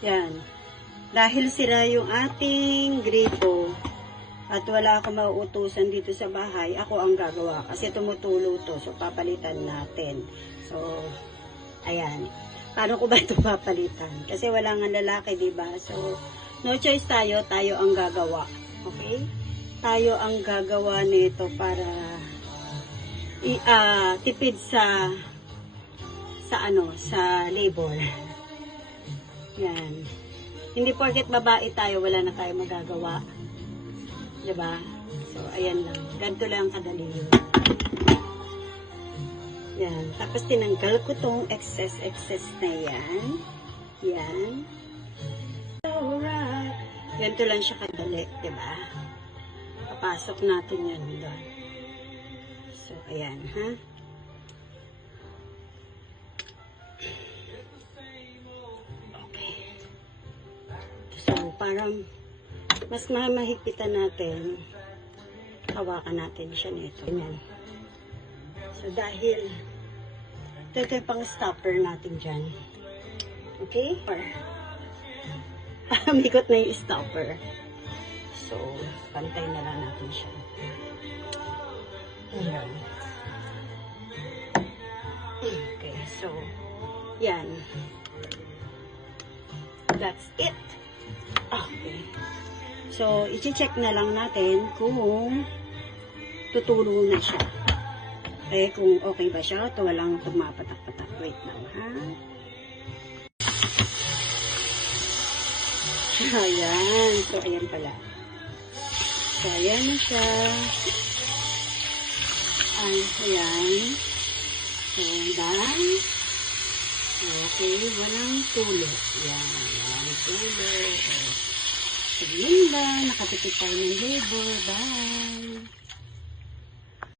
Yan. Dahil sira yung ating gripo at wala akong mauutusan dito sa bahay, ako ang gagawa kasi tumutulo to. So, papalitan natin. So, ayan. Paano ko ba ito papalitan? Kasi wala nga lalaki, diba? So, no choice tayo ang gagawa. Okay? Tayo ang gagawa nito para tipid sa labor. Yan. Hindi porket babae tayo, wala na tayo magagawa. Diba? So, ayan lang. Ganito lang kadali yun. Yan. Tapos, tinanggal ko tong excess na yan. Yan. Alright. Ganito lang siya kadali. Diba? Papasok natin yan doon. So, ayan, ha? Okay. So, parang mas mahigpitan natin, hawakan natin siya nito. Ayan. So, dahil ito yung pang stopper natin dyan. Okay? Mikot na yung stopper. So, pantay na lang natin siya. Ayan. Okay, so, yan. That's it. Okay. So, i-check na lang natin kung tutulo na siya. Okay, kung okay ba siya, ito walang tumapatak-patak. Wait lang, ha? Ayan. So, ayan pala. So, ayan na siya. Ayan. So, done. Okay, walang tulo. Ayan, walang tulo. Sige lang, nakatipid tayo ng labor. Bye!